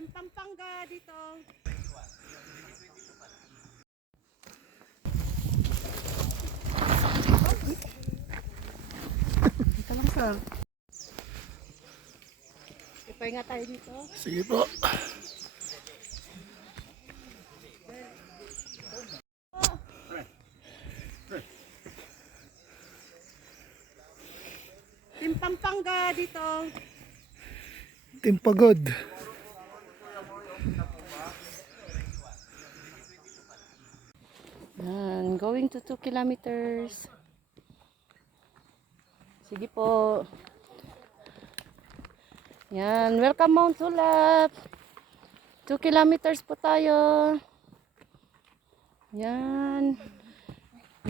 Team Pampanga dito. Dito lang, sir. Ipahinga tayo dito. Sige po. Team Pampanga dito. Team Pagod. Yan, going to 2 kilometers. Sige po. Yan, welcome Mount Tulap. 2 kilometers po tayo. Yan.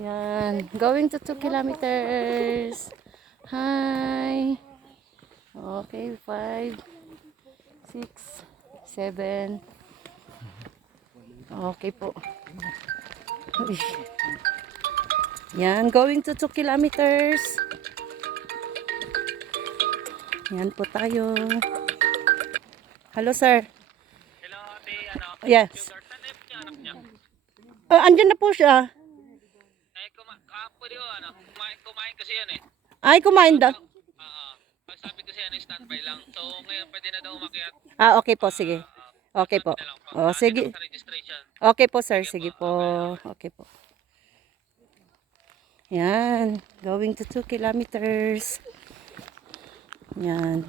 Yan, going to 2 kilometers. Hi. Okay, 5, 6, 7. Okay po. Yan, going to 2 kilometers. Yan po tayo. Hello, sir. Hello, ate, ano? Yes. Sugar, saan na yung anak niya? Andyan na po siya. Eh, pwede ko, ano? Kumain kasi yan eh. Ay, kumain daw. Sabi ko siya, standby lang. So, ngayon pwede na daw umakyat. Okay po, sige. Okay po. Oh, sige. Sa registration. Okay po, sir. Sige po. Okay po. Yan. Going to 2 kilometers. Yan.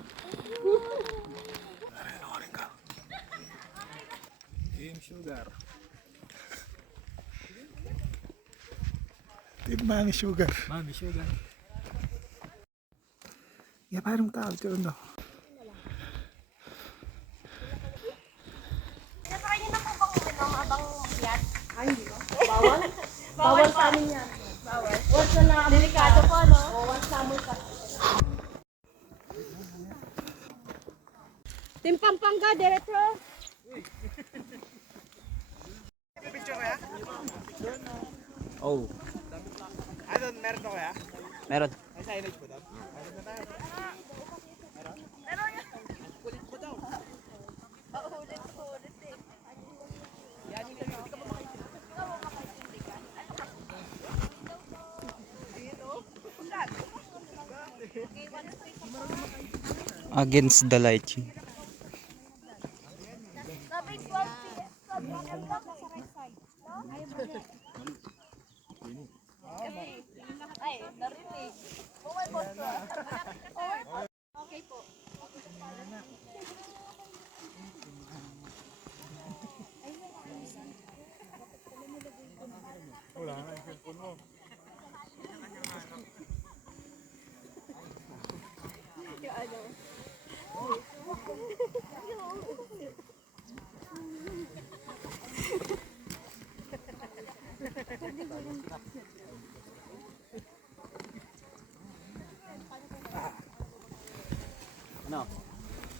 Team Sugar. Team Mami Sugar. Mami Sugar. Ya, parang tao ito, no? Pinatry niyo na po bang uminom abang umiyak? Ay, hindi ba? Bawal? Bawal sa amin yan. Bawal. Once na delikado po, no? Once na amoy ka. Team Pampanga, diretso. Oh. Meron ako ya? Meron. May signage po daw? Against the light. Sabi 12 p.m. block nasa right side. No? Ay, narinig. Oh my God. Okay po. Ano?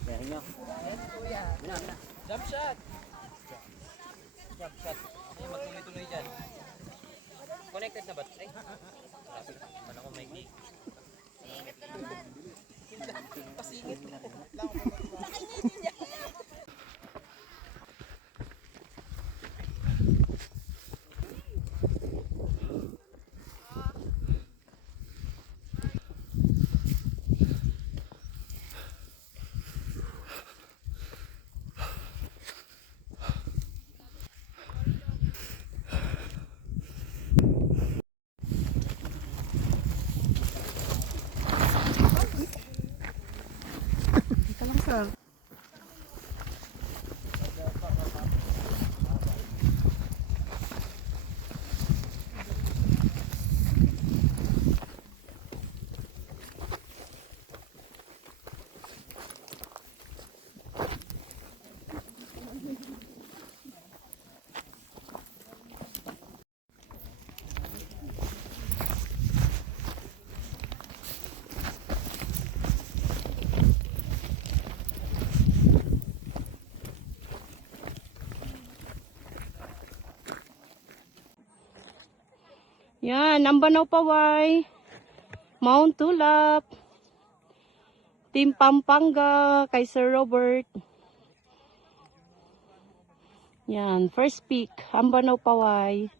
Kaya nyo. Jump shot! Jump shot. Ay, magtuloy-tuloy dyan. Connected na ba? Ay, man ako may gig. Pasingit. Dito lang, sir. Yan, Ambanaw Paway, Mount Tulap, Team Pampanga, kay Sir Robert. Yan, first peak, Ambanaw Paway.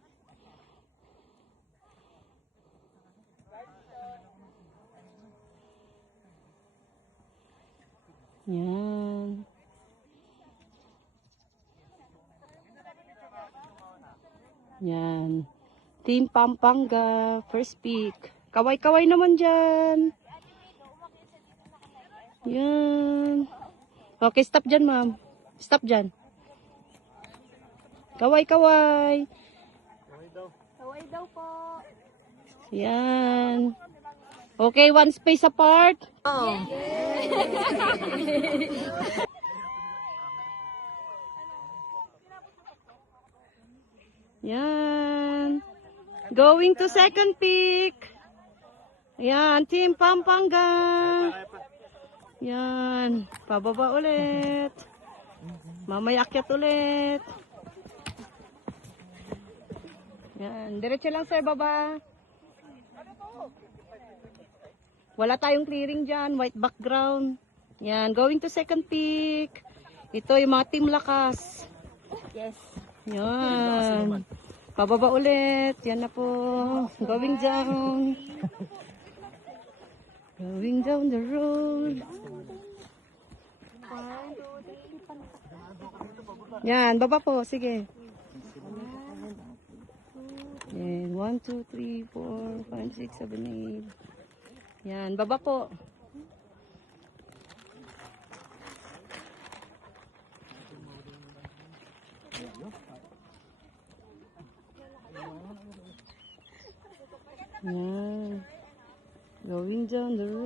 Yan. Yan. Team Pampanga, first peak. Kaway-kaway naman dyan. Yan. Okay, stop dyan, ma'am. Stop dyan. Kaway-kaway. Kaway daw po. Yan. Okay, one space apart. Oh. Yan. Going to second peak. Yan, Team Pampanga. Yan. Pababa ulit. Mamaya akyat ulit. Yan. Diretso lang, sir, baba. Wala tayong clearing dyan. White background. Yan. Going to second peak. Ito yung mga team lakas. Yes. Yan. Pababa ulit. Yan na po. Going down. Going down the road. Yan. Baba po. Sige. Yan. 1, 2, 3, 4, 5, 6, 7, 8. Yan. Baba po. Yan. Going down the road.